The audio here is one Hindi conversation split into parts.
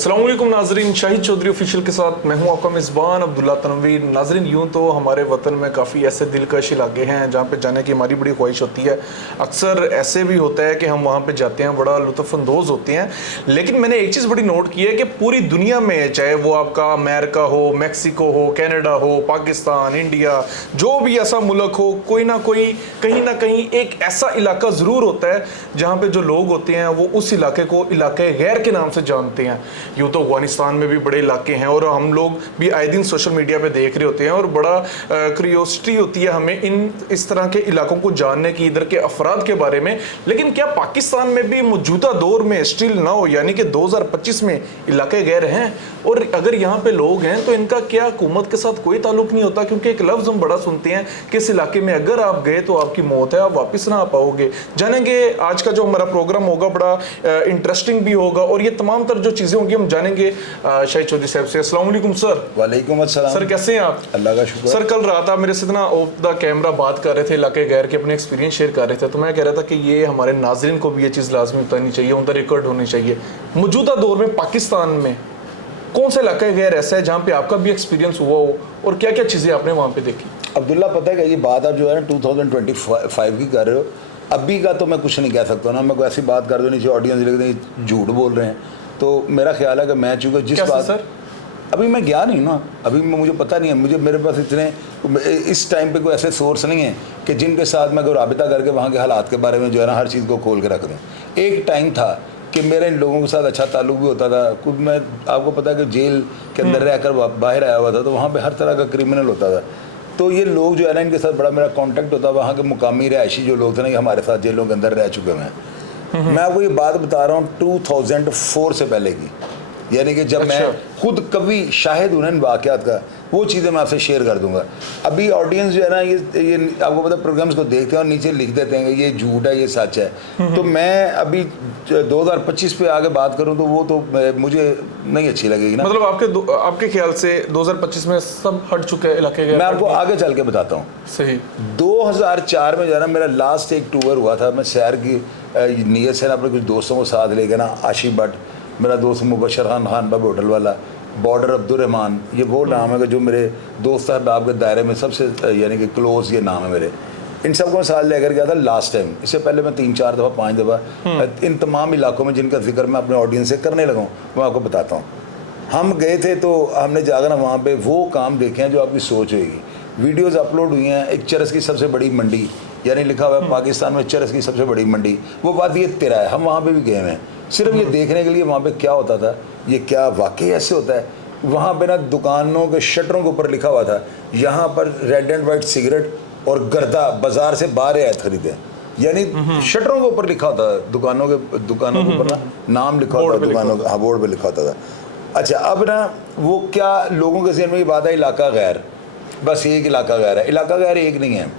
अस्सलाम वालेकुम नाजरीन, शाहिद चौधरी ऑफिशियल के साथ मैं हूं आपका मेज़बान अब्दुल्ला तनवीर। नाजरीन, यूं तो हमारे वतन में काफ़ी ऐसे दिलकश इलाके हैं जहां पे जाने की हमारी बड़ी ख्वाहिश होती है। अक्सर ऐसे भी होता है कि हम वहां पे जाते हैं, बड़ा लुत्फ़अंदोज़ होते हैं। लेकिन मैंने एक चीज़ बड़ी नोट की है कि पूरी दुनिया में, चाहे वो आपका अमेरिका हो, मैक्सिको हो, कैनेडा हो, पाकिस्तान, इंडिया, जो भी ऐसा मुल्क हो, कोई ना कोई कहीं ना कहीं एक ऐसा इलाका ज़रूर होता है जहाँ पर जो लोग होते हैं वो उस इलाके को इलाके गैर के नाम से जानते हैं। यूँ तो अफगानिस्तान में भी बड़े इलाके हैं और हम लोग भी आए दिन सोशल मीडिया पे देख रहे होते हैं और बड़ा क्यूरियोसिटी होती है हमें इस तरह के इलाकों को जानने की, इधर के अफराद के बारे में। लेकिन क्या पाकिस्तान में भी मौजूदा दौर में स्टिल ना हो, यानी कि 2025 में इलाके गैर हैं? और अगर यहाँ पे लोग हैं तो इनका क्या हुकूमत के साथ कोई ताल्लुक नहीं होता? क्योंकि एक लफ्ज़ हम बड़ा सुनते हैं कि इस इलाके में अगर आप गए तो आपकी मौत है, आप वापस ना आ पाओगे। जानेंगे आज का जो हमारा प्रोग्राम होगा, बड़ा इंटरेस्टिंग भी होगा और ये तमाम तर जो चीज़ें होंगी हम जानेंगे शाहिद चौधरी साहब से। अस्सलाम वालेकुम सर। वालेकुम अस्सलाम सर, कैसे हैं आप? अल्लाह का शुक्र। सर, कल रात आप मेरे से ना ऑफ द कैमरा बात कर रहे थे, इलाके गैर के अपने एक्सपीरियंस शेयर कर रहे थे, तो मैं कह रहा था कि ये हमारे नाजरीन को भी ये चीज़ लाजमी बतानी चाहिए, उनका रिकॉर्ड होनी चाहिए। मौजूदा दौर में पाकिस्तान में कौन सा इलाका गैर ऐसा है जहाँ पे आपका भी एक्सपीरियंस हुआ हो और क्या क्या चीज़ें आपने वहाँ पे देखी? अब्दुल्ला, पता है कि ये बात आप जो है ना 2025 की कर रहे हो, अभी का तो मैं कुछ नहीं कह सकता ना। मैं कोई ऐसी बात कर दूँ नीचे ऑडियंस लेकिन झूठ बोल रहे हैं, तो मेरा ख्याल है कि मैं चूँकि जिस बात सर? अभी मैं गया नहीं ना, अभी मुझे पता नहीं है, मेरे पास इतने इस टाइम पे कोई ऐसे सोर्स नहीं है कि जिनके साथ मैं कोई राबिता करके वहाँ के हालात के बारे में जो है ना हर चीज़ को खोल के रख दूँ। एक टाइम था कि मेरा इन लोगों के साथ अच्छा ताल्लुक भी होता था। कुछ मैं आपको पता है कि जेल के अंदर रहकर बाहर आया हुआ था, तो वहाँ पे हर तरह का क्रिमिनल होता था। तो ये लोग जो है ना, इनके साथ बड़ा मेरा कांटेक्ट होता। वहाँ के मुकामी रिहायशी जो लोग थे ना, ये हमारे साथ जेलों के अंदर रह चुके हैं। मैं आपको ये बात बता रहा हूँ 2004 से पहले की, यानी कि जब मैं खुद कभी शाहिद हूं इन वाक़यात का, वो चीज़ें मैं आपसे शेयर कर दूंगा। अभी ऑडियंस जो है ना, ये आपको पता प्रोग्राम्स को देखते हैं और नीचे लिख देते हैं कि ये झूठ है, ये सच है। तो मैं अभी 2025 पे आगे बात करूं तो वो तो मुझे नहीं अच्छी लगेगी ना। मतलब आपके ख्याल से 2025 में सब हट चुके हैं इलाके गैर? मैं आपको आगे चल के बताता हूँ। सही। 2004 में जो है ना मेरा लास्ट एक टूर हुआ था। मैं सैर की नीयत से ना अपने कुछ दोस्तों को साथ ले गया ना, आशिफ भट्ट, मेरा दोस्त मुबशर खान बाब होटल वाला, बॉर्डर अब्दुलरहमान, ये वो नाम है कि जो मेरे दोस्त साहब के दायरे में सबसे यानी कि क्लोज ये नाम है मेरे। इन सबको मैं साथ लेकर गया था लास्ट टाइम। इससे पहले मैं 3-4 दफ़ा 5 दफ़ा इन तमाम इलाकों में जिनका जिक्र मैं अपने ऑडियंस से करने लगा हूँ, मैं आपको बताता हूँ। हम गए थे तो हमने जाकर ना वहाँ पे वो काम देखे हैं जो आपकी सोच होगी। वीडियोज़ अपलोड हुई हैं। एक चरस की सबसे बड़ी मंडी, यानी लिखा हुआ है पाकिस्तान में चरस की सबसे बड़ी मंडी, वो बात ये तेरा है। हम वहाँ पे भी गए हैं सिर्फ ये देखने के लिए वहाँ पे क्या होता था, ये क्या वाकई ऐसे होता है। वहाँ पे ना दुकानों के शटरों के ऊपर लिखा हुआ था, यहाँ पर रेड एंड वाइट सिगरेट और गर्दा बाजार से बाहर आयत खरीदे। यानी शटरों के ऊपर लिखा होता था, दुकानों के ऊपर ना नाम लिखा होता था, दुकानों का बोर्ड पे लिखा होता था। अच्छा, अब ना वो क्या लोगों के जहन में ये बात है, इलाका गैर, बस एक इलाका गैर है। इलाका गैर एक नहीं है।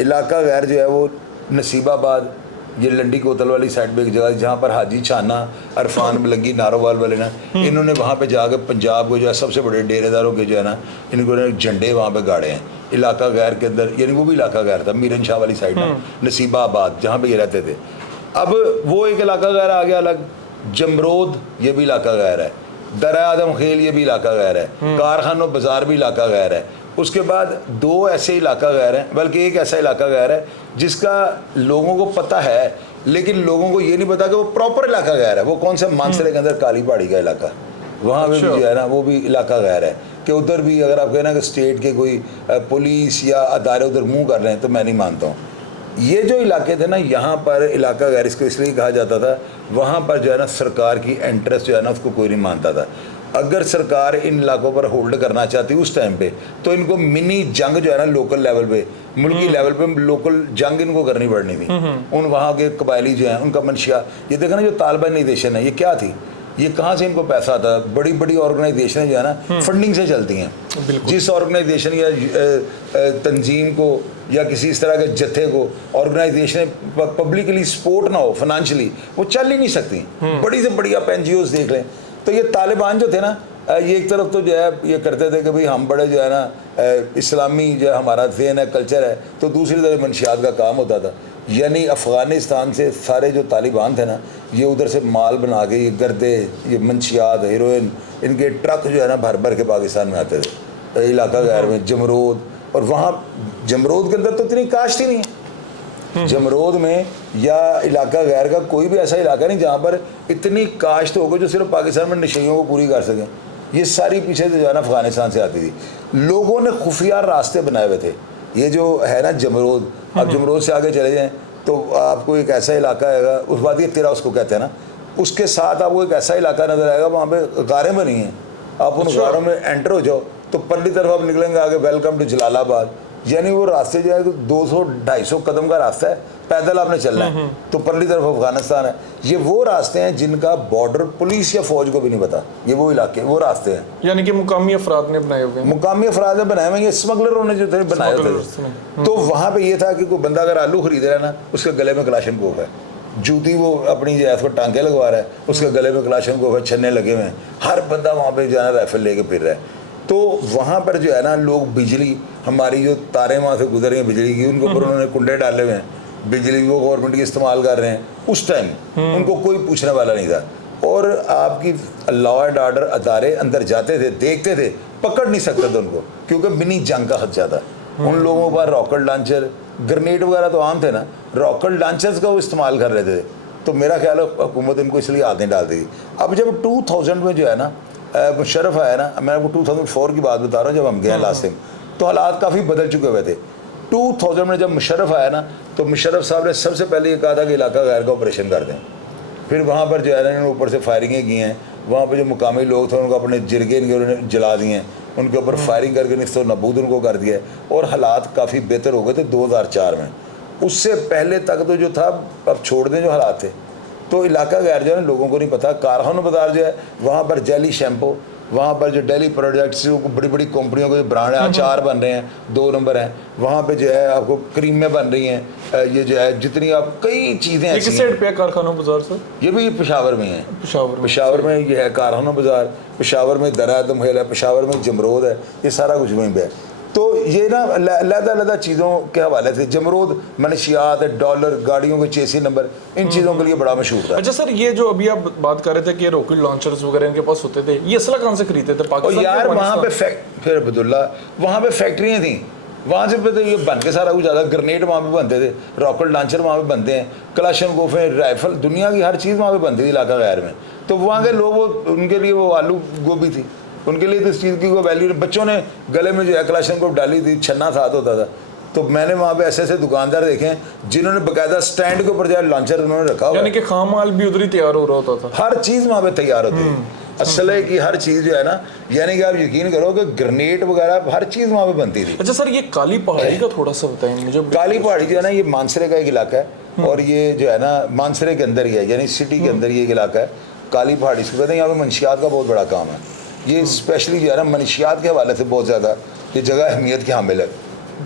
इलाका गैर जो है वो नसीबाबाद, ये लंडी कोतल वाली साइड पे एक जगह जहाँ पर हाजी छाना, अरफान मलंगी, नारोवाल वाले ना, इन्होंने वहाँ पे जाकर पंजाब को जो है सबसे बड़े डेरेदारों के जो है ना, इनको झंडे वहाँ पे गाड़े हैं इलाका गैर के अंदर। यानी वो भी इलाका गैर था, मीरन शाह वाली साइड में, नसीबाबाद जहाँ पे ये रहते थे। अब वो एक इलाका गैर आ गया अलग। जमरोद, ये भी इलाका गैर है। दर आदम खेल, ये भी इलाका गैर है। कारखानों बाजार भी इलाका गैर है। उसके बाद 2 ऐसे इलाका गैर हैं, बल्कि एक ऐसा इलाका गैर है जिसका लोगों को पता है, लेकिन लोगों को ये नहीं पता कि वो प्रॉपर इलाका गैर है। वो कौन सा मानसरे के अंदर काली पहाड़ी का इलाका, वहाँ पे भी जो है ना वो भी इलाका गैर है। कि उधर भी अगर आप कहना कि स्टेट के कोई पुलिस या अदारे उधर मुँह कर रहे हैं तो मैं नहीं मानता हूँ। ये जो इलाके थे ना, यहाँ पर इलाका गैर इसको इसलिए कहा जाता था, वहाँ पर जो है ना सरकार की इंटरेस्ट जो है ना उसको कोई नहीं मानता था। अगर सरकार इन इलाकों पर होल्ड करना चाहती उस टाइम पे, तो इनको मिनी जंग जो है ना लोकल लेवल पे, मुल्की लेवल पे लोकल जंग इनको करनी पड़नी थी। उन वहाँ के कबायली जो हैं उनका मंशिया, ये देखा ना जो तालिबान निदेशन है, ये क्या थी? ये कहाँ से इनको पैसा आता है? बड़ी बड़ी ऑर्गेनाइजेशन जो है ना फंडिंग से चलती हैं। जिस ऑर्गेनाइजेशन या तंजीम को या किसी इस तरह के जत्थे को ऑर्गेनाइजेशन पब्लिकली सपोर्ट ना हो फाइनेंशियली, वो चल ही नहीं सकती। बड़ी से बड़ी आप NGOs देख लें। तो ये तालिबान जो थे ना, ये एक तरफ तो जो है ये करते थे कि भाई हम बड़े जो है ना इस्लामी जो हमारा ज़हन है, कल्चर है, तो दूसरी तरफ मंशियात का काम होता था। यानी अफ़गानिस्तान से सारे जो तालिबान थे ना, ये उधर से माल बना के ये गर्दे, ये मंशियात, हीरोइन, इनके ट्रक जो है ना भर भर के पाकिस्तान में आते थे इलाका गैर में, जमरोद। और वहाँ जमरोद के अंदर तो इतनी काश्त ही नहीं है। जमरोद में या इलाका गैर का कोई भी ऐसा इलाका नहीं जहाँ पर इतनी काश्त होगी जो सिर्फ पाकिस्तान में नशेइयों को पूरी कर सकें। ये सारी पीछे जो है ना अफ़गानिस्तान से आती थी। लोगों ने खुफिया रास्ते बनाए हुए थे। ये जो है ना जमरोद, आप जमरोद से आगे चले जाएँ तो आपको एक ऐसा इलाका आएगा, उस बाद ये तेरा उसको कहते हैं ना, उसके साथ आपको एक ऐसा इलाका नज़र आएगा वहाँ पे गारें बनी हैं। आप उन गारों में एंटर हो जाओ तो परली तरफ आप निकलेंगे आगे, वेलकम टू जलालाबाद। यानी वो रास्ते जो है 200-250 कदम का रास्ता है, पैदल आपने चलना है। तो परली तरफ अफगानिस्तान है। ये वो रास्ते हैं जिनका बॉर्डर पुलिस या फौज को भी नहीं पता। ये वो इलाके, वो रास्ते हैं, यानी कि मुकामी अफराद ने बनाए हुए हैं। मुकामी अफराद ने बनाए हुए, ये स्मगलरों ने जो थे बनाए थे। तो वहाँ पे ये था कि कोई बंदा अगर आलू खरीद रहा है ना, उसके गले में कलाशनकोफ है, जूती वो अपनी जो है उसको टांके लगवा रहा है, उसके गले में कलाशनकोफ है, छन्ने लगे हुए हैं, हर बंदा वहाँ पे जो है ना राइफल लेके फिर रहा है। तो वहाँ पर जो है ना लोग बिजली, हमारी जो तारें वहाँ से गुजर रही हैं बिजली की, उनके ऊपर उन्होंने कुंडे डाले हुए हैं, बिजली वो गवर्नमेंट की इस्तेमाल कर रहे हैं। उस टाइम उनको कोई पूछने वाला नहीं था। और आपकी लॉ एंड ऑर्डर अदारे अंदर जाते थे, देखते थे, पकड़ नहीं सकते थे उनको, क्योंकि मिनी जंग का खदशा था। उन लोगों पर रॉकेट लॉन्चर, ग्रेनेड वगैरह तो आम थे ना, रॉकेट लॉन्चर्स का वो इस्तेमाल कर रहे थे। तो मेरा ख्याल है हुकूमत इनको इसलिए आदतें डालती थी। अब जब 2000 में जो है ना मुशर्रफ आया ना, मैं आपको 2004 की बात बता रहा हूँ, जब हम गए लास्ट टाइम, तो हालात काफ़ी बदल चुके हुए थे। 2000 में जब मुशर्रफ आया ना, तो मुशर्रफ साहब ने सबसे पहले ये कहा था कि इलाका गैर का ऑपरेशन कर दें। फिर वहाँ पर जो है ना इन्होंने ऊपर से फायरिंगें की हैं। वहाँ पर जो मुकामी लोग थे उनको अपने जिरगे इनके जला दिए हैं, उनके ऊपर फायरिंग करके निस्तो नबूद उनको कर दिया है। और हालात काफ़ी बेहतर हो गए थे 2004 में। उससे पहले तक तो जो था, अब छोड़ दें जो हालात थे, तो इलाका गैर जो है ना लोगों को नहीं पता। कारखानों बाजार जो है वहाँ पर जेली शैम्पू, वहाँ पर जो डेली प्रोडक्ट्स, बड़ी बड़ी कंपनियों के ब्रांड है, अचार बन रहे हैं 2 नंबर हैं, वहाँ पे जो है आपको क्रीमें बन रही हैं, ये जो है जितनी आप कई चीज़ें ऐसी किस साइड पे है कारखानों बाजार सर? ये भी पेशावर में है। पेशावर में ये है कारखानों बाजार, पेशावर में दरा दमहेल है, पेशावर में जमरोद है, ये सारा कुछ वहीं पे है। तो ये ना अलग-अलग चीज़ों के हवाले से जमरोद मनशियात, डॉलर, गाड़ियों के चेसी नंबर, इन चीज़ों के लिए बड़ा मशहूर था। अच्छा सर, ये जो अभी आप बात कर रहे थे कि रॉकेट लॉन्चर्स वगैरह इनके पास होते थे, ये असला कहाँ से खरीदते थे? पाकिस्तान? यार वहाँ पे फिर अब्दुल्ला वहाँ पे फैक्ट्रियाँ थी, वहाँ से तो ये बन के सारा कुछ ज़्यादा, ग्रेनेड वहाँ पे बनते थे, रॉकेट लॉन्चर वहाँ पे बनते हैं, कलाशनकोफें, राइफल, दुनिया की हर चीज़ वहाँ पे बनती थी इलाका गैर में। तो वहाँ के लोग, वो उनके लिए वो आलू गोभी थी, उनके लिए तो इस चीज़ की कोई वैल्यू नहीं। बच्चों ने गले में जो है कलाशनकोफ डाली थी, छन्ना साथ होता था। तो मैंने वहाँ पे ऐसे ऐसे दुकानदार देखे हैं जिन्होंने बाकायदा स्टैंड के ऊपर जो है लॉन्चर उन्होंने रखा हुआ, यानी कि खाम माल भी उधर ही तैयार हो रहा होता था। हर चीज़ वहाँ पे तैयार होती है, असले की हर चीज़ जो है ना, यानी कि आप यकीन करो कि ग्रेनेड वगैरह हर चीज़ वहाँ पे बनती थी। अच्छा सर, ये काली पहाड़ी का थोड़ा सा बताएं मुझे। काली पहाड़ी जो है ना, ये मानसरे का एक इलाका है, और ये जो है ना मानसरे के अंदर ही है, यानी सिटी के अंदर ही एक इलाका है काली पहाड़ी। इसको कहते हैं, यहाँ पे मंशियात का बहुत बड़ा काम है। ये स्पेशली जो है ना मंशियात के हवाले से बहुत ज़्यादा ये जगह अहमियत के हामिल है।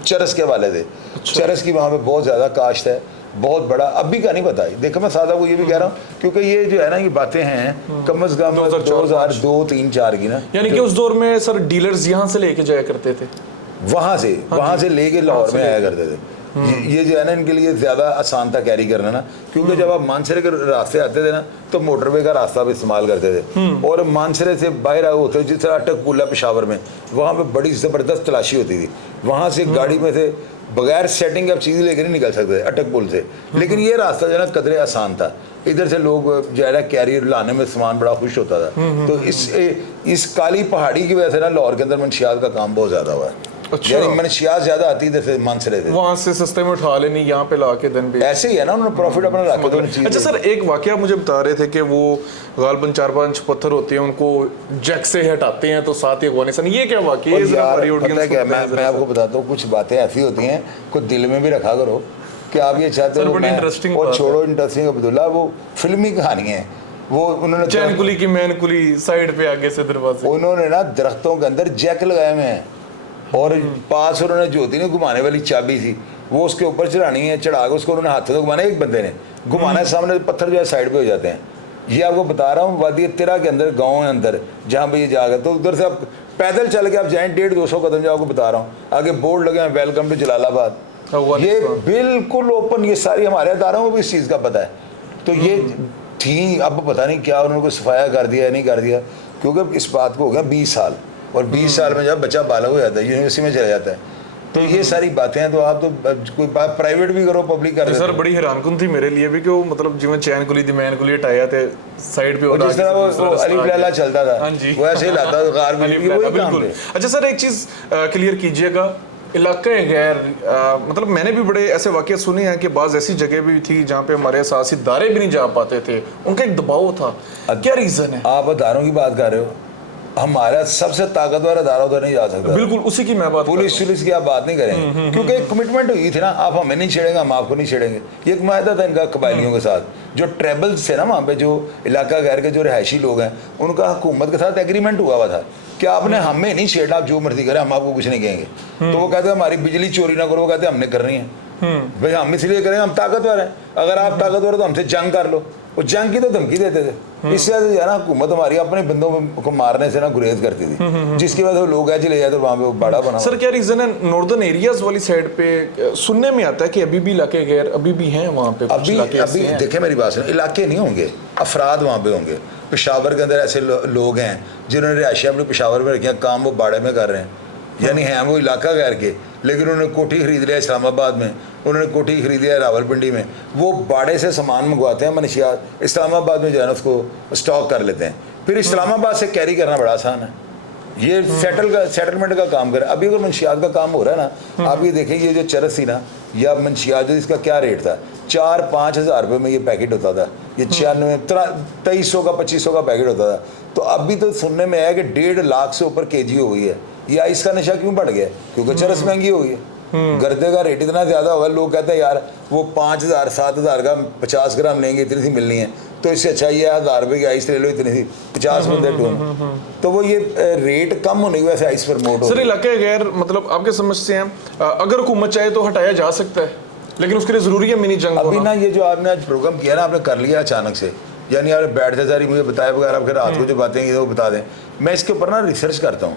चरस के हवाले से, चरस की वहाँ पे बहुत ज़्यादा काश्त है, बहुत बड़ा। अभी का नहीं पता है, देखो मैं सादा को ये भी कह रहा हूँ क्योंकि ये जो है ना, ये बातें हैं कम अज़ कम 2002, 3, 4 की ना। यानी कि उस दौर में सर डीलर्स यहाँ से लेके जाया करते थे, वहाँ से लेके लाहौर में आया करते थे। ये जो है ना इनके लिए ज़्यादा आसान था कैरी करना ना, क्योंकि जब आप मानसरे के रास्ते आते थे ना, तो मोटरवे का रास्ता भी इस्तेमाल करते थे। और मानसरे से बाहर आए होते, जिस तरह अटक पुल है पेशावर में, वहाँ पे बड़ी ज़बरदस्त तलाशी होती थी। वहाँ से गाड़ी में से बगैर सेटिंग आप चीज़ लेकर नहीं निकल सकते अटक पुल से। लेकिन ये रास्ता जो है ना कदरे आसान था, इधर से लोग जो है ना कैरियर लाने में सामान बड़ा खुश होता था। तो इस काली पहाड़ी की वजह से ना लाहौर के अंदर मंशियात का काम बहुत ज़्यादा हुआ है। अच्छा, यानी मंशियात ज़्यादा आती है जैसे मानसरे थे, वहाँ से सस्ते में उठा लेनी, यहाँ पे ला के दिन भी ऐसे ही है ना, उन्होंने प्रॉफिट अपना रखा था। अच्छा सर, एक वाकया मुझे बता रहे थे कि वो गालबन 4-5 पत्थर होते हैं, उनको जैक से हटाते हैं तो साथ ही अफगानिस्तान, ये क्या वाकया है? मैं आपको बताता हूँ, कुछ बातें ऐसी होती हैं कुछ दिल में भी रखा करो कि आप ये चाहते हो। बड़ी इंटरेस्टिंग और छोड़ो इंटरेस्टिंग अब्दुल्ला, वो फिल्मी कहानी है। वो उन्होंने चैन कुली की मैन कुली साइड पे आगे से दरवाजे। उन्होंने ना दरख्तों के अंदर जैक लगाए हुए हैं और पास उन्होंने जो होती ना घुमाने वाली चाबी थी वो उसके ऊपर चढ़ानी है, चढ़ा के उसको उन्होंने हाथों से घुमाना, एक बंदे ने घुमाना है, सामने पत्थर जो है साइड पे हो जाते हैं। ये आपको बता रहा हूँ वादी तिरा के अंदर गाँव है अंदर जहाँ पे ये जाकर, तो उधर से आप पैदल चल के आप जाएँ 150-200 कदम जो आपको बता रहा हूँ, आगे बोर्ड लगे हैं वेलकम टू जलालाबाद। ये बिल्कुल ओपन, ये सारी हमारे अदारों को भी इस चीज़ का पता है। तो ये थी, अब पता नहीं क्या उन्होंने को सफाया कर दिया या नहीं कर दिया, क्योंकि इस बात को हो गया 20 साल, और 20 साल में जब बच्चा बालग हो जाता है यूनिवर्सिटी में चला जाता है, तो ये सारी बातें हैं। तो आप तो कोई बात प्राइवेट भी करो पब्लिक कर सर बड़ी हैरानकुन थी मेरे लिए भी कि वो मतलब जिवें चैन कुली दी मैन कुली हटाया थे साइड पे, और जिस तरह वो अलिफ लैला चलता था वो ऐसे ही लाता था कार में, वही काम है। अच्छा सर एक चीज़ क्लियर कीजिएगा, इलाका गैर मतलब मैंने भी बड़े ऐसे वाक़े सुने हैं कि बाज़ ऐसी जगह भी थी जहाँ पे हमारे सियासी इदारे भी नहीं जा पाते थे, उनका एक दबाव था, क्या रीज़न है? आप अदारों की बात कर रहे हो, हमारा सबसे ताकतवर अदारा उधर नहीं जा सकता। बिल्कुल उसी की मैं बात, पुलिस की आप बात नहीं करेंगे, क्योंकि एक कमिटमेंट हुई थी ना, आप हमें नहीं छेड़ेंगे हम आपको नहीं छेड़ेंगे। ये एक मायदा था इनका कबायलियों के साथ, जो ट्राइबल्स थे ना वहाँ पे, जो इलाका गैर के जो रिहायशी लोग हैं, उनका हुकूमत के साथ एग्रीमेंट हुआ था कि आपने हमें नहीं छेड़ना, आप जो मर्जी करें हम आपको कुछ नहीं कहेंगे। तो वो कहते हैं हमारी बिजली चोरी ना करो, वो कहते हैं हमने करनी है भाई, हम इसलिए करें हम ताकतवर हैं, अगर आप ताकतवर हो तो हमसे जंग कर लो। वो जंग की तो धमकी देते थे, इससे जो है ना हुकूमत हमारी अपने बंदों को मारने से ना गुरेज करती थी, जिसकी वजह से लोग ऐसे ले जाते वहाँ पे बड़ा बना। सर क्या रीजन है? नॉर्दर्न एरियाज वाली साइड पे सुनने में आता है कि अभी भी इलाके गैर अभी भी हैं वहाँ पे, अभी देखें मेरी बात सुनो, इलाके नहीं होंगे, अफराद वहाँ पे होंगे। पेशावर के अंदर ऐसे लोग हैं जिन्होंने रिहायशियाँ अपने पेशावर में रखी हैं, काम वो बाड़े में कर रहे हैं, यानी हैं वो इलाका गैर के, लेकिन उन्होंने कोठी खरीद लिया इस्लामाबाद में, उन्होंने कोठी खरीद लिया रावलपिंडी में, वो बाड़े से सामान मंगवाते हैं मनशियात, इस्लामाबाद में जो है ना उसको स्टॉक कर लेते हैं, फिर इस्लामाबाद से कैरी करना बड़ा आसान है। ये सेटलमेंट का काम करे। अभी अगर मंशियात का काम हो रहा है ना, आप ये देखें, ये जो चरस थी ना या मंशियात, जो इसका क्या रेट था, 4-5 हज़ार रुपये में ये पैकेट होता था, ये 2300 का 2500 का पैकेट होता था। तो अभी तो सुनने में आया कि 1.5 लाख से ऊपर केजी हो गई है। ये आइस का नशा क्यों बढ़ गया? क्योंकि चरस महंगी हो गई है, गर्दे का रेट इतना ज़्यादा होगा, लोग कहते हैं यार वो 5,000-7,000 का 50 ग्राम लेंगे, इतनी सी मिलनी है, तो इससे अच्छा ये 1,000 रुपये की आइस ले लो, इतनी सी 50 बंदे टून, तो वो ये रेट कम होने की वजह से आइस प्रमोट हो। सर इलाके गैर मतलब आपके समझ से हैं, अगर हुकूमत चाहे तो हटाया जा सकता है, लेकिन उसके लिए ज़रूरी है मिनी जंग। अभी ना ये जो आपने आज प्रोग्राम किया ना, आपने कर लिया अचानक से, यानी आप बैठते सारी मुझे बताए बगैर आपके रात को जो बातें ये वो बता दें, मैं इसके ऊपर ना रिसर्च करता हूँ।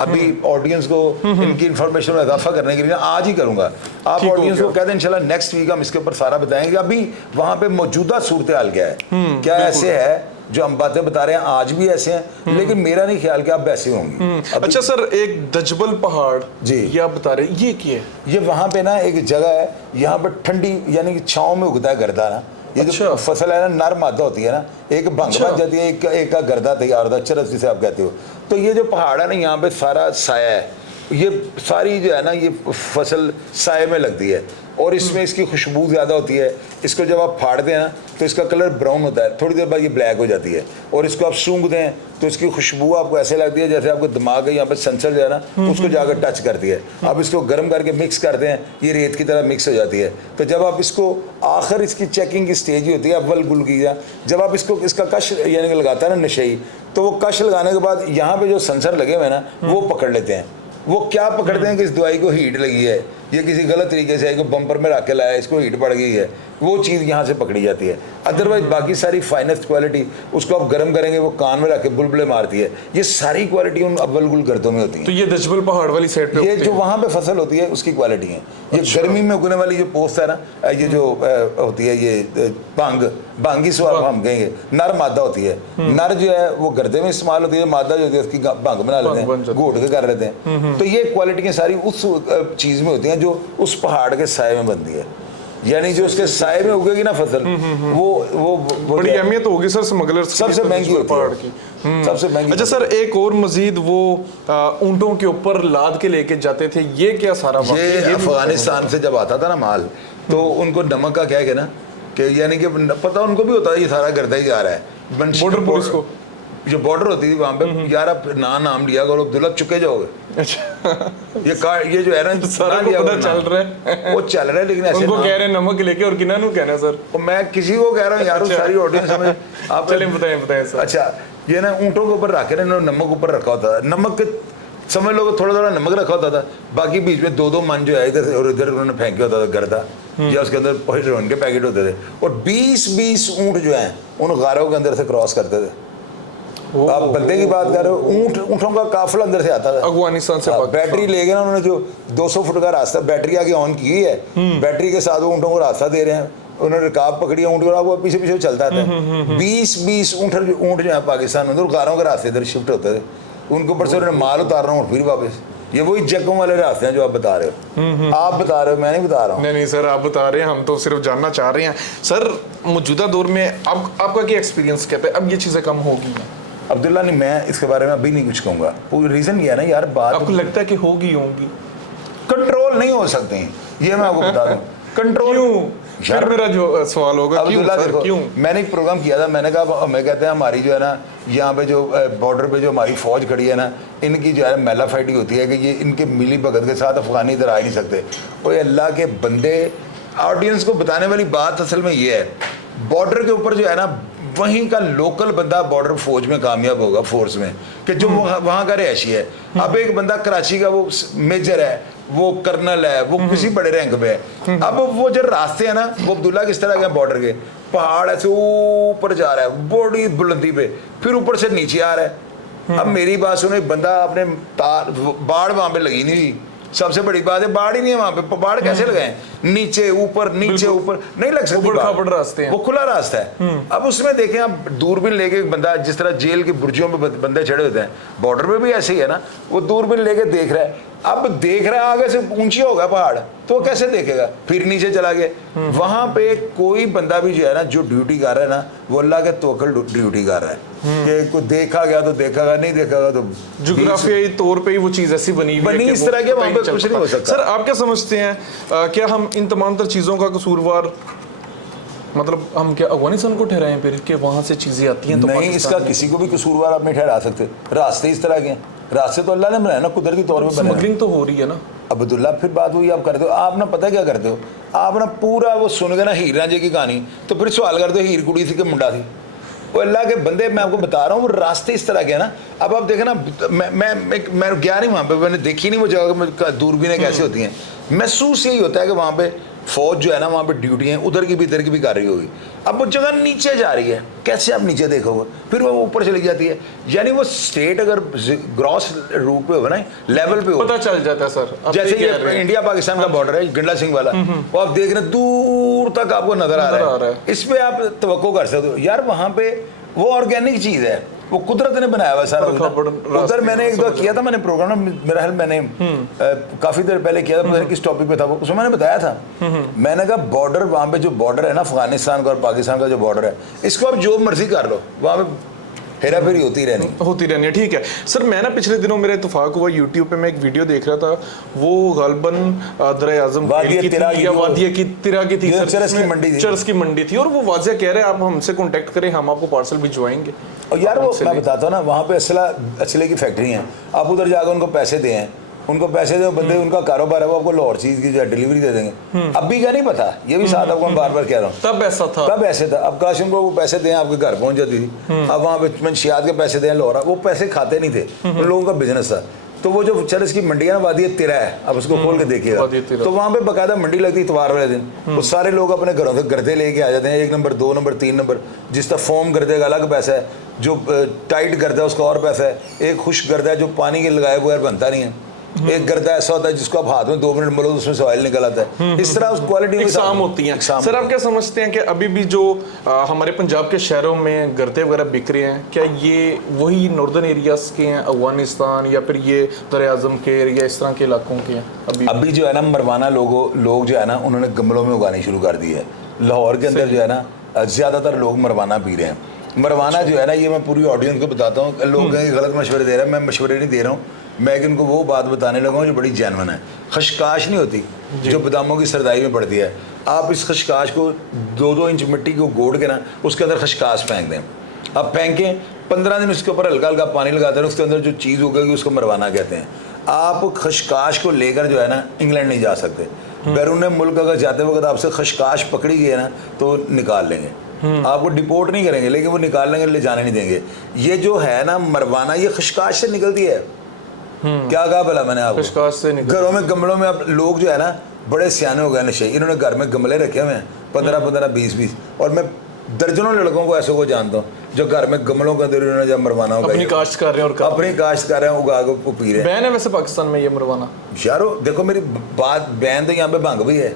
अभी ऑडियंस को इनकी इन्फॉर्मेशन में इजाफा करने के लिए आज ही करूंगा। आप ऑडियंस को कहते हैं इंशाल्लाह नेक्स्ट वीक हम इसके ऊपर सारा बताएंगे। अभी वहाँ पे मौजूदा सूरत हाल क्या है, क्या ऐसे है जो हम बातें बता रहे हैं आज भी ऐसे हैं, लेकिन मेरा नहीं ख्याल कि आप वैसे होंगे। अच्छा सर एक दजबल पहाड़ जी ये आप बता रहे हैं, ये क्या है? ये वहाँ पे ना एक जगह है, यहाँ पर ठंडी यानी कि छाँव में उगता है गर्दा ना, ये जो फसल है ना नर मादा होती है ना, एक भंग बन जाती है, एक का गर्दा तैयार होता है, चरस जिसे आप कहते हो। तो ये जो पहाड़ है ना, यहाँ पे सारा साया है, ये सारी जो है ना ये फसल साये में लगती है, और इसमें इसकी खुशबू ज़्यादा होती है। इसको जब आप फाड़ते हैं ना तो इसका कलर ब्राउन होता है, थोड़ी देर बाद ये ब्लैक हो जाती है, और इसको आप सूंघते हैं तो इसकी खुशबू आपको ऐसे लगती है जैसे आपको दिमाग है यहाँ पर सेंसर जो है ना उसको जाकर टच करती है। आप इसको गर्म करके मिक्स करते हैं, ये रेत की तरह मिक्स हो जाती है। तो जब आप इसको आखिर इसकी चेकिंग की स्टेज ही होती है अव्वल गुल की, जब आप इसको इसका कश यानी लगाता है ना नशई, तो वो कश लगाने के बाद यहाँ पे जो सेंसर लगे हुए हैं ना वो पकड़ लेते हैं। वो क्या पकड़ते हैं कि इस दवाई को हीट लगी है, ये किसी गलत तरीके से है, बम्पर में रख के लाया, इसको हीट पड़ गई है, वो चीज़ यहाँ से पकड़ी जाती है। अदरवाइज बाकी सारी फाइनेस्ट क्वालिटी उसको आप गर्म करेंगे वो कान में रख के बुलबुले मारती है। ये सारी क्वालिटी उन अव्वल गुल गर्दों में होती है। तो ये दजबल पहाड़ वाली साइड पे ये जो वहाँ पे फसल होती है उसकी क्वालिटी है। ये गर्मी में उगने वाली जो पोस्ट है ना, ये जो होती है ये भांगी स्वाब हम कहेंगे, नर मादा होती है। नर जो है वो गर्दे में इस्तेमाल होती है, मादा जो होती है उसकी भांग बना लेते हैं, घोट के कर लेते हैं। तो ये क्वालिटियाँ सारी उस चीज़ में होती हैं जो उस पहाड़ के साए में बनती है, यानी जो उसके साए में उगेगी ना फसल वो बड़ी अहमियत होगी सर स्मगलर सबसे महंगी होती पहाड़ की, सबसे महंगी। अच्छा सर एक और मजीद वो ऊंटों के ऊपर लाद के लेके जाते थे, ये क्या सारा ये अफगानिस्तान से जब आता था ना माल, तो उनको नमक का क्या है ना कि यानी कि पता उनको भी होता है ये सारा गर्दा ही जा रहा है, बॉर्डर पुलिस को जो बॉर्डर होती थी वहाँ पे, यार आप नाम लिया करो अब्दुल्ला, चुके जाओगे। अच्छा ये जो है ना सारा को पता चल रहा है, वो चल रहा है, लेकिन ऐसे उनको कह रहे हैं नमक लेके, और किना कहना सर, तो मैं किसी को कह रहा हूँ यार, सारी ऑडियंस समझ आप। चलिए बताएं सर। अच्छा, ये ना ऊँटों के ऊपर रख के ना इन्होंने नमक ऊपर रखा होता था, नमक के समझ लो थोड़ा थोड़ा नमक रखा होता था, बाकी बीच में 2-2 मन जो है इधर से और इधर उन्होंने फेंके होता था गर्दा, या उसके अंदर पॉइजन के पैकेट होते थे, और 20-20 ऊँट जो हैं उन गारों के अंदर से क्रॉस करते थे। आप बंदे की बात कर रहे हो, ऊँटों का काफिला अंदर से आता था अफगानिस्तान से। बैटरी ले गए ना उन्होंने, जो 200 फुट का रास्ता बैटरी आगे ऑन की है, बैटरी के साथ वो ऊँटों को रास्ता दे रहे हैं, उन्होंने रिकाब पकड़ी ऊँट को, वो पीछे पीछे चलता था। 20-20 ऊँट जो है पाकिस्तान में गारों के रास्ते इधर शिफ्ट होते थे, उनके ऊपर से उन्होंने माल उतारना और फिर वापस। ये वही जगहों वाले रास्ते हैं जो आप बता रहे हो, आप बता रहे हो, मैं नहीं बता रहा हूँ। नहीं सर, आप बता रहे हैं, हम तो सिर्फ जानना चाह रहे हैं सर। मौजूदा दौर में अब आपका क्या एक्सपीरियंस कहता है, अब ये चीज़ें कम होगी? अब्दुल्ला नहीं, मैं इसके बारे में अभी नहीं कुछ कहूँगा। रीज़न ये है ना यार, बात आपको लगता है कि होगी? कंट्रोल नहीं हो सकती, ये मैं आपको बता दूँ। कंट्रोल क्यों? फिर मेरा जो सवाल होगा, क्यों सर, क्यों? मैंने एक प्रोग्राम किया था, मैंने कहा हमें कहते हैं हमारी जो है ना यहाँ पे जो बॉर्डर पे जो हमारी फौज खड़ी है ना, इनकी जो है मेला फाइटिंग होती है कि ये इनके मिली भगत के साथ अफगानी इधर आ ही नहीं सकते। और अल्लाह के बंदे, ऑडियंस को बताने वाली बात असल में ये है, बॉर्डर के ऊपर जो है ना वहीं का लोकल बंदा बॉर्डर फौज में कामयाब होगा, फोर्स में, कि जो वहाँ का रिहायशी है। अब एक बंदा कराची का वो मेजर है, वो कर्नल है, वो किसी बड़े रैंक पे है, अब वो जो रास्ते हैं ना वो अब्दुल्ला किस तरह के बॉर्डर के, पहाड़ ऐसे ऊपर जा रहा है बड़ी बुलंदी पे, फिर ऊपर से नीचे आ रहा है। अब मेरी बात सुनो, एक बंदा अपने तार, बाढ़ वहाँ पे लगी नहीं हुई, सबसे बड़ी बात है बाढ़ ही नहीं है वहाँ पे, बाढ़ कैसे लगाए? नीचे ऊपर नहीं लग सकती, रास्ते हैं, वो खुला रास्ता है। अब उसमें देखें आप, दूरबीन लेके एक बंदा, जिस तरह जेल की बुर्जियों पे बंदे चढ़े होते हैं, बॉर्डर पे भी ऐसे ही है ना, वो दूरबीन लेके देख रहा है, अब देख रहा है आगे से ऊंची होगा पहाड़, तो वो कैसे देखेगा? फिर नीचे चला गया। वहां पे कोई बंदा भी जो है ना, जो ड्यूटी कर रहा है ना, वो अल्लाह के तवक्कल ड्यूटी कर रहा है, कि कोई देखा गया तो देखेगा, नहीं देखेगा तो ज्योग्राफियाई तौर पे ही वो चीज ऐसी बनी इस तरह के, वहां पे कुछ नहीं हो सकता। सर आप क्या समझते हैं, क्या हम इन तमाम तर चीजों का कसूरवार, मतलब हम क्या अफगानिस्तान को ठहराएं फिर, कि वहां से चीजें आती हैं? तो नहीं, इसका किसी को भी कसूरवार आप नहीं ठहरा सकते, रास्ते इस तरह के हैं, रास्ते तो अल्लाह ने बनाया ना, कुदरती तौर पे बनाया। स्मगलिंग तो हो रही है ना अब्दुल्ला, फिर बात हुई आप करते हो, आप ना पता क्या करते हो, आप ना पूरा वो सुन गए ना हीर रांझे की कहानी, तो फिर सवाल करते हो हीर कुड़ी थी कि मुंडा थी। वो अल्लाह के बंदे, मैं आपको बता रहा हूँ, वो रास्ते इस तरह के हैं ना। अब आप देखें ना, मैं गया नहीं वहाँ पे, मैंने देखी नहीं वो जगह, दूरबीनें कैसे होती हैं, महसूस यही होता है कि वहाँ पे फौज जो है ना, वहाँ पे ड्यूटी है, उधर की भी इधर की भी कर रही होगी। अब वो जगह नीचे जा रही है, कैसे आप नीचे देखोगे? फिर वो ऊपर चली जाती है, यानी वो स्टेट अगर ग्रॉस रूट पे हो ना, लेवल पे हो, पता चल जाता है सर। जैसे ये इंडिया पाकिस्तान का बॉर्डर है, गंडा सिंह वाला, वो आप देख रहे हैं दूर तक आपको नजर आ रहा है। इस पे आप तवक्को कर सकते हो यार, वहाँ पे वो ऑर्गेनिक चीज है, वो कुदरत ने बनाया हुआ सारा। उधर मैंने एक दो किया था, मैंने प्रोग्राम, मेरा ख्याल मैंने काफी देर पहले किया था, पता नहीं किस टॉपिक पे था वो, उसमें मैंने बताया था, मैंने कहा बॉर्डर, वहाँ पे जो बॉर्डर है ना अफगानिस्तान का और पाकिस्तान का जो बॉर्डर है, इसको आप जो मर्जी कर लो, वहाँ पे हेरा फेरी होती रहनी है। ठीक है सर, मैं ना पिछले दिनों मेरा इत्तेफाक हुआ, यूट्यूब पे मैं एक वीडियो देख रहा था, वो गालबन दर-ए-आज़म वादिया की तिरा की थी, चरस की मंडी थी, और वो वाजिया कह रहे हैं आप हमसे कांटेक्ट करें, हम आपको पार्सल भिजवाएंगे। और यार वो मैं बताता हूँ ना, वहाँ पे असले की फैक्ट्री है, आप उधर जाकर उनको पैसे दें, उनको पैसे दो, बंदे उनका कारोबार है, वो आपको लाहौर चीज की जो है डिलीवरी दे देंगे। अब भी क्या नहीं पता, ये भी साथ आपको बार बार कह रहा हूँ, तब ऐसा था, तब ऐसे था। अब काश उनको वो पैसे दें, आपके घर पहुंच जाती थी। अब वहाँ पे मंशियात के पैसे दें लाहौर, वो पैसे खाते नहीं थे, उन लोगों का बिजनेस था। तो वो जो चरस की मंडी है ना, वादी तिरा है, अब उसको खोल के देखिएगा, तो वहाँ पे बाकायदा मंडी लगती है इतवार वाले दिन, वो सारे लोग अपने घरों से गर्दे लेके आ जाते हैं, 1 नंबर 2 नंबर 3 नंबर, जिस तरह फोम गर्दे का अलग पैसा है, जो टाइट गर्दा है उसका और पैसा है, एक खुश गर्दा है जो पानी के लगाए बगैर बनता नहीं है, एक गर्दा ऐसा होता है जिसको आप हाथ में 2 मिनट मलो तो उसमें से ऑयल निकल आता है। इस तरह उस क्वालिटी में इकसाम होती हैं। सर आप क्या समझते हैं कि अभी भी जो हमारे पंजाब के शहरों में गर्दे वगैरह बिक रहे हैं, क्या ये वही नॉर्दर्न एरियाज के हैं, अफगानिस्तान, या फिर ये दर-ए-आज़म के या इस तरह के इलाकों के हैं? अभी जो है ना मरवाना लोग जो है ना, उन्होंने गमलों में उगानी शुरू कर दी है। लाहौर के अंदर जो है ना ज़्यादातर लोग मरवाना पी रहे हैं। मरवाना जो है ना, ये मैं पूरी ऑडियंस को बताता हूँ, लोग गलत मशवरे दे रहे हैं, मैं मशवरे नहीं दे रहा हूँ, मैं इनको वो बात बताने लगा हूँ जो बड़ी जेन्युइन है। खशकाश नहीं होती जो बादामों की सरदाई में पड़ती है, आप इस खशकाश को 2-2 इंच मिट्टी को गोड़ के ना उसके अंदर खशकाश फेंक दें, अब फेंकें, 15 दिन उसके ऊपर हल्का हल्का पानी लगाते हैं, उसके अंदर जो चीज़ उगेगी उसको मरवाना कहते हैं। आप खशकाश को लेकर जो है ना इंग्लैंड नहीं जा सकते। बैरून मुल्क अगर जाते वक्त आपसे खशकाश पकड़ी गई है ना तो निकाल लेंगे, आपको डिपोर्ट नहीं करेंगे लेकिन वो निकाल लेंगे, ले जाने नहीं देंगे। ये जो है ना मरवाना, ये खशकाश से निकलती है। क्या कहा भला मैंने आपको? खशकाश से घरों में गमलों में अब लोग जो है ना बड़े सियाने हो गए नशे, इन्होंने घर में गमले रखे हुए हैं 15-15, 20-20, और मैं दर्जनों लड़कों को ऐसे को जानता हूँ जो घर में गमलों के अंदर इन्होंने जब मरवाना होगा अपनी काश्त कर रहे हैं और अपनी काश्त कर रहे हैं, उगा के पी रहे हैं। बैन है वैसे पाकिस्तान में ये मरवाना? यारो देखो मेरी बात, बैन तो यहाँ पे भंग भी है,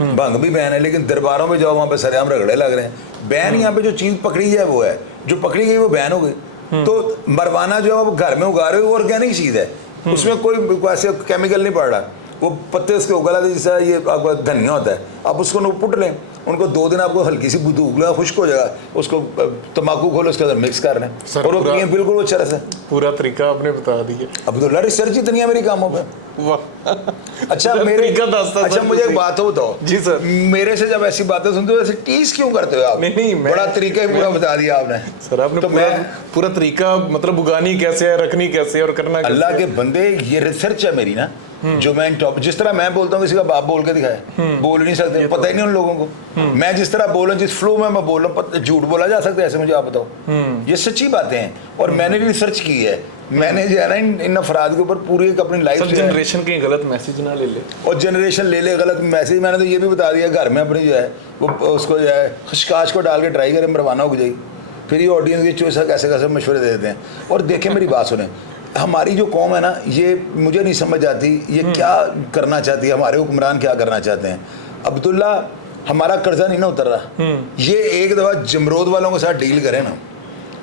भंग भी बैन है, लेकिन दरबारों में जाओ वहाँ पे सरेआम रगड़े लग रहे हैं। बैन यहाँ पे जो चीज़ पकड़ी है वो है, जो पकड़ी गई वो बैन हो गई। तो मरवाना जो है वो घर में उगा रहे हो, वो ऑर्गेनिक चीज़ है, उसमें कोई ऐसे केमिकल नहीं पड़ रहा। वो पत्ते उसके उगला थे, जैसा ये आपका धनिया होता है, आप उसको पुट लें, उनको 2 दिन आपको हल्की सी बुद्धू उगला खुश्क हो जाएगा, उसको तम्बाकू खोलो उसके अंदर मिक्स कर लें और वो पिए बिल्कुल वो चरस है। पूरा तरीका आपने बता दिया। अब्दुल्ला रिसर्च इतनी है मेरी कामों पे। वाह। अच्छा मेरे अच्छा मुझे एक बात हो बताओ जी सर, मेरे से जब ऐसी बातें सुनते हो ऐसे टीज क्यों करते हो आप? नहीं बड़ा तरीका ही पूरा बता दिया आपने सर। आपने तो पूरा तरीका, मतलब उगानी कैसे है, रखनी कैसे है और करना कैसे। अल्लाह के बंदे, ये रिसर्च है मेरी ना, जो मैं टॉप, जिस तरह मैं बोलता हूँ किसी का बाप बोल के दिखाए, बोल नहीं सकते, पता ही नहीं उन लोगों को। मैं जिस तरह बोल रहा हूँ, जिस फ्लो में मैं बोल रहा हूँ, झूठ बोला जा सकता है ऐसे? मुझे आप बताओ। ये सच्ची बातें हैं और मैंने भी रिसर्च की है। मैंने जो है ना इन अफराद के ऊपर पूरी एक अपनी लाइफ, जनरेशन के गलत मैसेज ना ले ले, और जनरेशन ले ले गलत मैसेज। मैंने तो ये भी बता दिया घर में अपनी जो है वो उसको जो है खशकाश को डाल के ट्राई करें, मरवाना उग जाएगी। फिर ये ऑडियंस की चॉइस कैसे कैसे मशवरे दे देते हैं। और देखें मेरी बात सुने, हमारी जो कौम है ना, ये मुझे नहीं समझ आती ये क्या करना चाहती है, हमारे हुक्मरान क्या करना चाहते हैं। अब्दुल्ला, हमारा कर्जा नहीं ना उतर रहा, ये एक दफ़ा जमरोद वालों के साथ डील करें ना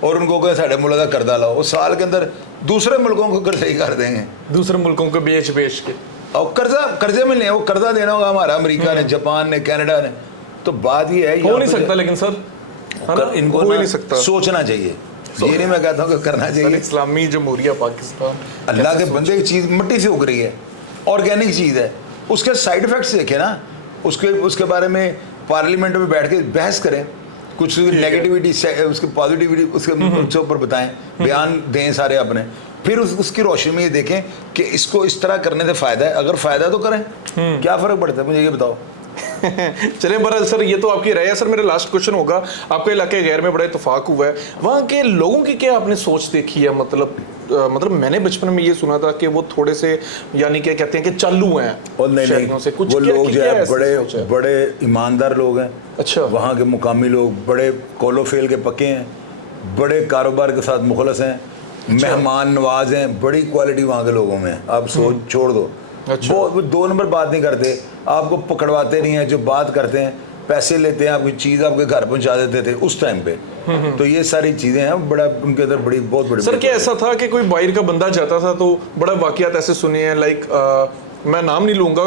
और उनको कहें साढ़े मुल्क का कर्जा लाओ, वो साल के अंदर दूसरे मुल्कों को कर्जा ही कर देंगे, दूसरे मुल्कों को बेच के। और कर्जे में नहीं, वो कर्जा देना होगा हमारा, अमेरिका ने, जापान ने, कनाडा ने। तो बात ये है, हो नहीं सकता लेकिन सर, इनको नहीं सकता, सोचना चाहिए। ये नहीं मैं कहता हूँ कि करना चाहिए। इस्लामी जमहूरिया पाकिस्तान, अल्लाह के बंदे की चीज़ मिट्टी से उग रही है, ऑर्गेनिक चीज़ है, उसके साइड इफेक्ट्स देखे ना, उसके बारे में पार्लियामेंट में बैठ के बहस करें, कुछ नेगेटिविटी उसकी पॉजिटिविटी उसके ऊपर बताएं, बयान दें सारे अपने, फिर उसकी रोशनी में ये देखें कि इसको इस तरह करने से फ़ायदा है। अगर फ़ायदा तो करें, क्या फ़र्क पड़ता है, मुझे ये बताओ। चले बहरहाल सर, ये तो आपकी राय है। सर मेरा लास्ट क्वेश्चन होगा, आपके इलाके गैर में बड़ा इत्तेफाक हुआ है, वहाँ के लोगों की क्या आपने सोच देखी है? मतलब मैंने बचपन में ये सुना था कि वो थोड़े से, यानी क्या कहते हैं कि चालू हैं, और नहीं से कुछ वो लोग जो है बड़े ईमानदार लोग हैं। अच्छा, वहाँ के मुकामी लोग बड़े कोलो फेल के पक्के हैं, बड़े कारोबार के साथ मुखलस हैं, मेहमान नवाज हैं, बड़ी क्वालिटी वहाँ के लोगों में। आप सोच छोड़ दो। अच्छा। वो 2 नंबर बात नहीं करते, आपको पकड़वाते नहीं हैं, जो बात करते हैं पैसे लेते हैं, आपकी चीज़ आपके घर पहुंचा देते थे उस टाइम पे। तो ये सारी चीज़ें हैं, बड़ा उनके अंदर बहुत बड़ी। सर क्या ऐसा था कि कोई बाहर का बंदा जाता था तो बड़ा वाकयात ऐसे सुने हैं, लाइक मैं नाम नहीं लूँगा,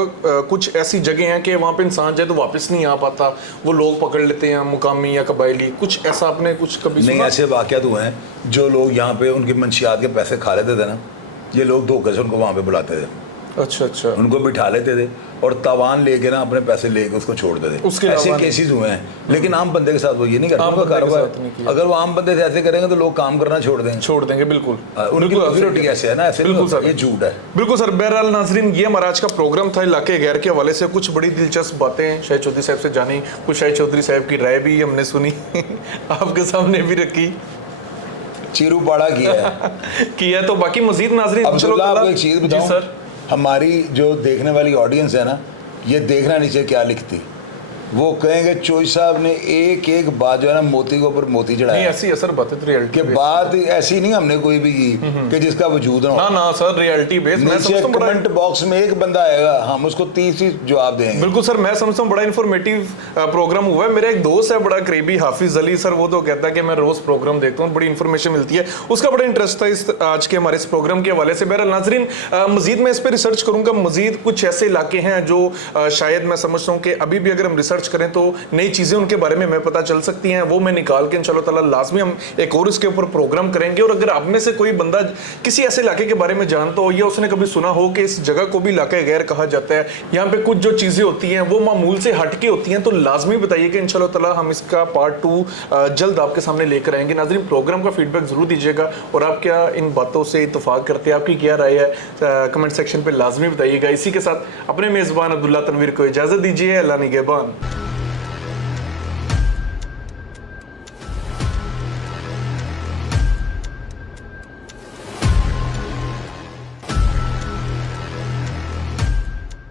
कुछ ऐसी जगह हैं कि वहाँ पे इंसान जाए तो वापस नहीं आ पाता, वो लोग पकड़ लेते हैं मुकामी या कबायली, कुछ ऐसा आपने कुछ कभी नहीं? ऐसे वाकयात हुए हैं, जो लोग यहाँ पे उनकी मंशियात के पैसे खा लेते थे ना, ये लोग धोखे से उनको वहाँ पे बुलाते थे। अच्छा, उनको बिठा लेते थे और तावान लेके ना अपने पैसे लेके उसको छोड़ देते थे। ऐसे केसेस हुए हैं, लेकिन आम बंदे के साथ वो ये नहीं करते। उनका कारोबार अगर वो आम बंदे से ऐसे करेंगे तो लोग काम करना छोड़ देंगे। बिल्कुल, उनकी रोटी ऐसे है ना, ऐसे बिल्कुल सर, ये झूठ है। बिल्कुल सर। बहरहाल नाजरीन, ये हमारा आज का प्रोग्राम था इलाके गैर के हवाले से। कुछ बड़ी दिलचस्प बातें शाहिद चौधरी साहब से जानी, कुछ शाहिद चौधरी साहब की राय भी हमने सुनी आपके सामने भी रखी, चीरू पाड़ा किया तो बाकी मजीद नाजरीन आपको एक चीज़ बताऊं सर, हमारी जो देखने वाली ऑडियंस है ना, ये देखना नहीं चाहिए क्या लिखती। वो कहेंगे चोई साहब ने एक बात जो है ना मोती के ऊपर मोती चढ़ाया। ऐसी असर बात है, रियलिटी के बात ऐसी नहीं हमने कोई भी की कि जिसका वजूद ना। ना सर, रियलिटी बेस्ड। मैं समझता हूं कमेंट बॉक्स में एक बंदा आएगा, हम उसको 30 जवाब देंगे। बिल्कुल सर, मैं समझता हूँ बड़ा इन्फॉर्मेटिव प्रोग्राम हुआ है। मेरा एक दोस्त है बड़ा करीबी, हाफिज अली सर, वो तो कहता है कि मैं रोज प्रोग्राम देखता हूँ, बड़ी इन्फॉर्मेशन मिलती है, उसका बड़ा इंटरेस्ट था इस आज के हमारे इस प्रोग्राम के हवाले से। बहरहाल नाजरीन, मजीद मैं इस पर रिसर्च करूंगा, मजीद कुछ ऐसे इलाके हैं जो शायद मैं समझता हूँ कि अभी भी अगर हम रिसर्च सर्च करें तो नई चीज़ें उनके बारे में हमें पता चल सकती हैं, वो मैं निकाल के इंशाल्लाह ताला लाजमी हम एक और इसके ऊपर प्रोग्राम करेंगे। और अगर आप में से कोई बंदा किसी ऐसे इलाके के बारे में जानता हो या उसने कभी सुना हो कि इस जगह को भी इलाका गैर कहा जाता है, यहाँ पे कुछ जो चीज़ें होती हैं वो मामूल से हटके होती हैं, तो लाजमी बताइए कि इंशाल्लाह ताला हम इसका पार्ट 2 जल्द आपके सामने लेकर आएंगे। नाज़रीन, प्रोग्राम का फीडबैक ज़रूर दीजिएगा और आप क्या इन बातों से इत्तफाक करते हैं, आपकी क्या राय है कमेंट सेक्शन पे लाजमी बताइएगा। इसी के साथ अपने मेज़बान अब्दुल्ला तनवीर को इजाज़त दीजिए। अल्लाह निगहबान।